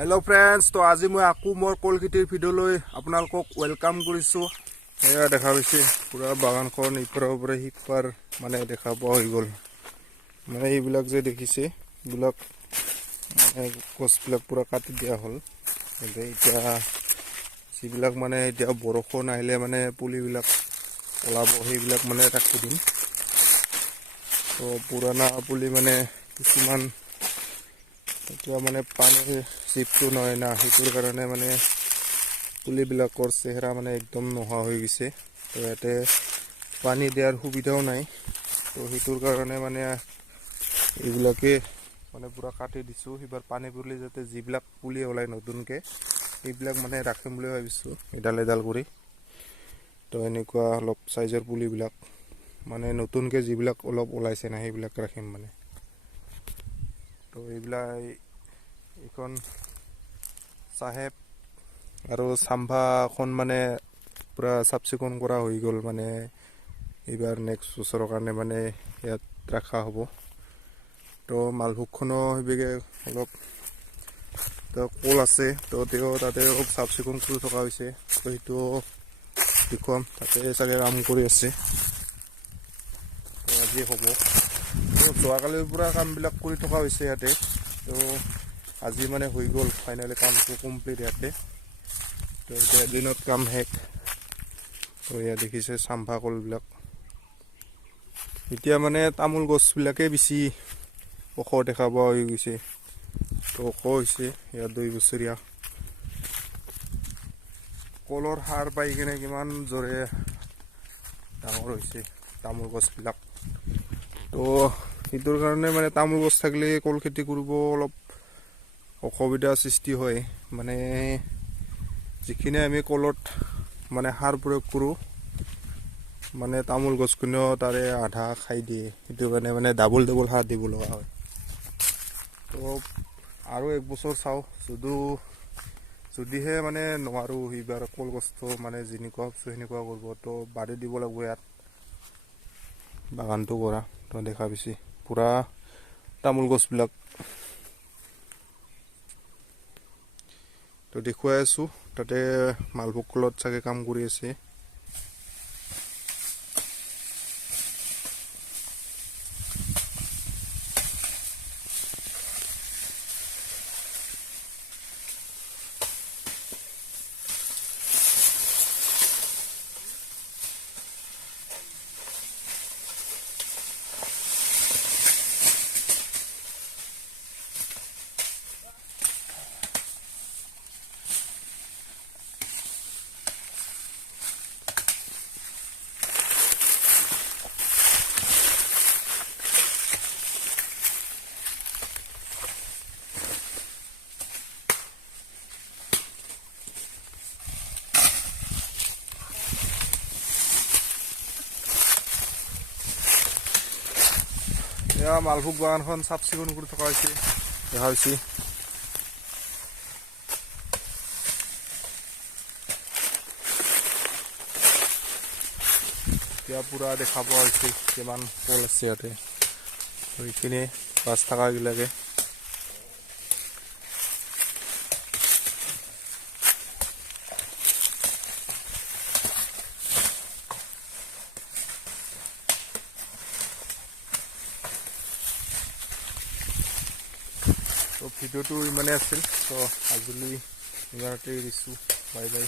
Hello friends, तो आज मैं आकू मोर कलखेतिर भिडिओলৈ আপোনালোকক वेलकाम কৰিছো। এয়া দেখা পাইছে পুৰা বাগানখন ইপাৰৰ পৰা সিপাৰ মানে দেখা পোৱা হৈ গ'ল। মানে এইবিলাক যে দেখিছে এইবিলাক মানে গছবিলাক পুৰা কাটি দিয়া হ'ল। এতিয়া যিবিলাক মানে এতিয়া বৰষুণ আহিলে মানে পুলিবিলাক ওলাব, সেইবিলাক মানে ৰাখি দিম। তো পুৰণা পুলি মানে কিছুমান এতিয়া মানে পানীৰ চিপটো নহয় না, সেইটোৰ কাৰণে মানে পুলিবিলাকৰ চেহেৰা মানে একদম নোহোৱা হৈ গৈছে। তো ইয়াতে পানী দিয়াৰ সুবিধাও নাই, তো সেইটোৰ কাৰণে মানে এইবিলাকে মানে পুৰা কাটি দিছোঁ। এইবাৰ পানী পৰিলে যাতে যিবিলাক পুলি ওলায় নতুনকৈ সেইবিলাক মানে ৰাখিম বুলি ভাবিছোঁ এডাল এডাল কৰি। তো এনেকুৱা অলপ চাইজৰ পুলিবিলাক মানে নতুনকৈ যিবিলাক অলপ ওলাইছে না সেইবিলাক ৰাখিম মানে। তো এইবিলাক এইখন চাহেব আৰু চাম্ভাখন মানে পুৰা চাফ চিকুণ কৰা হৈ গ'ল। মানে এইবাৰ নেক্সট বছৰৰ কাৰণে মানে ইয়াত ৰখা হ'ব। তো মালভোগখনো সেইভাগে অলপ কল আছে, তো তেওঁ তাতে অলপ চাফ চিকুণ কৰি থকা হৈছে। তো সেইটো দেখুৱাম, তাতে চাগে কাম কৰি আছে। তো আজি হ'ব। তো যোৱাকালিৰ পৰা কামবিলাক কৰি থকা হৈছে ইয়াতে। তো আজি মানে হৈ গ'ল ফাইনেলি কামটো কমপ্লিট ইয়াতে। তো এতিয়া দিনত কাম শেষ। তো ইয়াত দেখিছে চাম্ভা কলবিলাক। এতিয়া মানে তামোল গছবিলাকে বেছি ওখ দেখা পোৱা হৈ গৈছে। তো ওখ হৈছে, ইয়াত 2 বছৰীয়া কলৰ সাৰ পাই কিনে কিমান জোৰে ডাঙৰ হৈছে তামোল গছবিলাক। তো সেইটোৰ কাৰণে মানে তামোল গছ থাকিলে কল খেতি কৰিব অলপ অসুবিধাৰ সৃষ্টি হয়। মানে যিখিনি আমি কলত মানে সাৰ প্ৰয়োগ কৰোঁ, মানে তামোল গছখিনিও তাৰে আধা খাই দিয়ে। সেইটো কাৰণে মানে ডাবল সাৰ দিব লগা হয়। তো আৰু 1 বছৰ চাওঁ, যদিহে মানে নোৱাৰোঁ এইবাৰ কলগছটো মানে যেনেকুৱা ভাবছোঁ সেনেকুৱা কৰিব, তো বাদে দিব লাগিব ইয়াত বাগানটো কৰা। তো দেখা পাইছে পুৰা তামোল গছবিলাক। তো দেখুৱাই আছোঁ, তাতে মালভোগ কলত চাগে কাম কৰি আছে। এয়া মালভোগ বাগানখন চাফ চিকুণ কৰি থকা হৈছে, দেখা হৈছে। এতিয়া পুৰা দেখা পোৱা হৈছে কিমান কল আছে ইয়াতে। সেইখিনি বাছ থকাবিলাকে তো ভিডিঅ'টো ইমানে আছিল। তো আজিলৈ ইমানতে এৰিছোঁ। Bye bye.